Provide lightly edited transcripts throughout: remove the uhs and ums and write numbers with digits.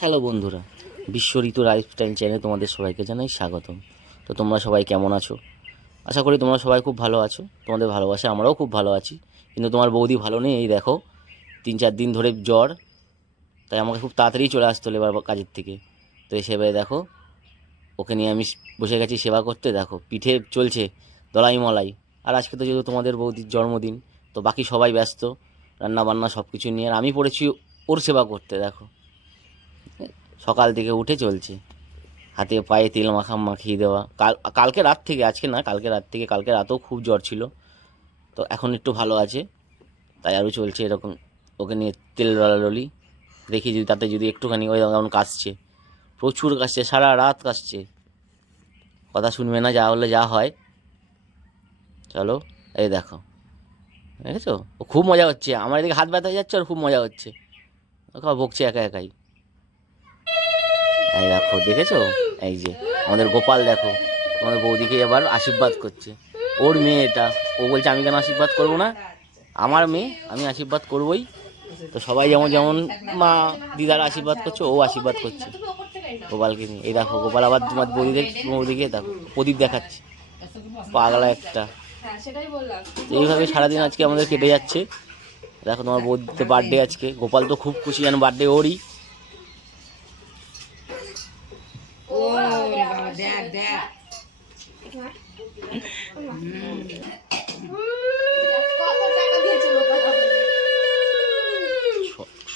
Hello বন্ধুরা, বিশ্ব ঋতু lifestyle চ্যানেলে তোমাদের সবাইকে জানাই স্বাগতম। তো তোমরা সবাই কেমন আছো? আশা করি তোমরা সবাই খুব ভালো আছো। তোমাদের ভালোবাসা আমরাও খুব ভালো আছি। কিন্তু তোমার বৌদি ভালো নেই, এই দেখো 3-4 দিন ধরে জ্বর। তাই আমাকে খুব তাড়াতাড়ি চলে আসতে হলো এবার কাজের থেকে। তো এসে এবারে দেখো ওকে নিয়ে আমি বসে গেছি সেবা করতে। দেখো পিঠে চলছে দলাই মলাই। আর আজকে তো যেহেতু তোমাদের বৌদির জন্মদিন, তো বাকি সবাই ব্যস্ত রান্না বান্না সব কিছু নিয়ে, আর আমি পড়েছি ওর সেবা করতে। দেখো সকাল থেকে উঠে চলছে, হাতে পায়ে তেল মাখিয়ে দেওয়া। কালকে রাত থেকে, আজকে না, কালকে রাতেও খুব জ্বর ছিল। তো এখন একটু ভালো আছে, তাই আরও চলছে এরকম। ওকে নিয়ে তেল ললি দেখি যদি তাতে যদি একটুখানি, ওই যেমন কাশছে, প্রচুর কাশছে, সারা রাত কাশছে। কথা শুনবে না, যা হলে যা হয়। চলো, এই দেখো, দেখেছো ও খুব মজা হচ্ছে। আমার এদিকে হাত ব্যথা হয়ে যাচ্ছে, আর খুব মজা হচ্ছে। ওকে বকছে একা একাই। এই দেখো, দেখেছো? এই যে আমাদের গোপাল, দেখো আমাদের বৌদিকে এবার আশীর্বাদ করছে। ওর মেয়ে এটা, ও বলছে আমি কেন আশীর্বাদ করবো না, আমার মেয়ে, আমি আশীর্বাদ করবোই। তো সবাই যেমন যেমন মা দিদারা আশীর্বাদ করছে, ও আশীর্বাদ করছে গোপালকে নিয়ে। এই দেখো গোপাল আবার তোমার বৌদিকে দেখো প্রদীপ দেখাচ্ছে, পাগলা একটা। এইভাবে সারাদিন আজকে আমাদের কেটে যাচ্ছে। দেখো তোমার বৌদিতে বার্থডে আজকে, গোপাল তো খুব খুশি, যেন বার্থডে ওরই।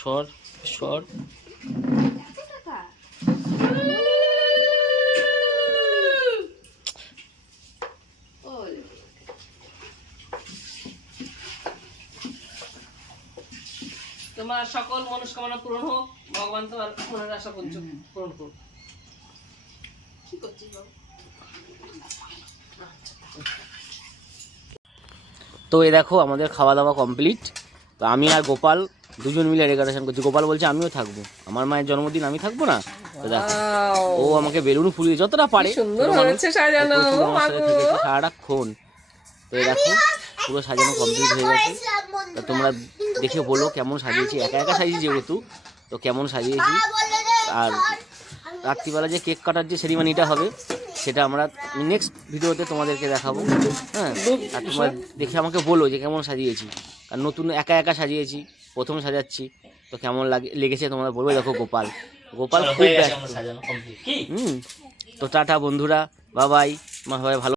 সর সর। তোমার সকল মনস্কামনা পূরণ হোক, ভগবান তোমার মনের আশা পূরণ করুক। কি করছিস বাবু? তো এই দেখো আমাদের খাওয়া দাওয়া কমপ্লিট। তো আমি আর গোপাল দুজন মিলে ডেকোরেশন করছি। গোপাল বলছে আমিও থাকবো, আমার মায়ের জন্মদিন, আমি থাকবো না? তো দেখো ও আমাকে বেলুন ফুলিয়ে যতটা পারে, সুন্দর হয়েছে সাজানো সারাক্ষণ। তো এই দেখো পুরো সাজানো কমপ্লিট হয়ে গেছে। তা তোমরা দেখে বলো কেমন সাজিয়েছি, একা একা সাজিয়েছি যেহেতু, তো কেমন সাজিয়েছি। আর রাত্রিবেলা যে কেক কাটার যে সেরিমানিটা হবে, সেটা আমরা নেক্সট ভিডিওতে তোমাদেরকে দেখাবো। হ্যাঁ, আর তোমরা দেখে আমাকে বলো যে কেমন সাজিয়েছি। আর নতুন একা একা সাজিয়েছি, প্রথম সাজাচ্ছি, তো কেমন লেগেছে তোমরা বলবে। দেখো গোপাল গোপাল খুব ব্যস্ত। তো টাটা বন্ধুরা, বাবাই, আমার সবাই ভালো।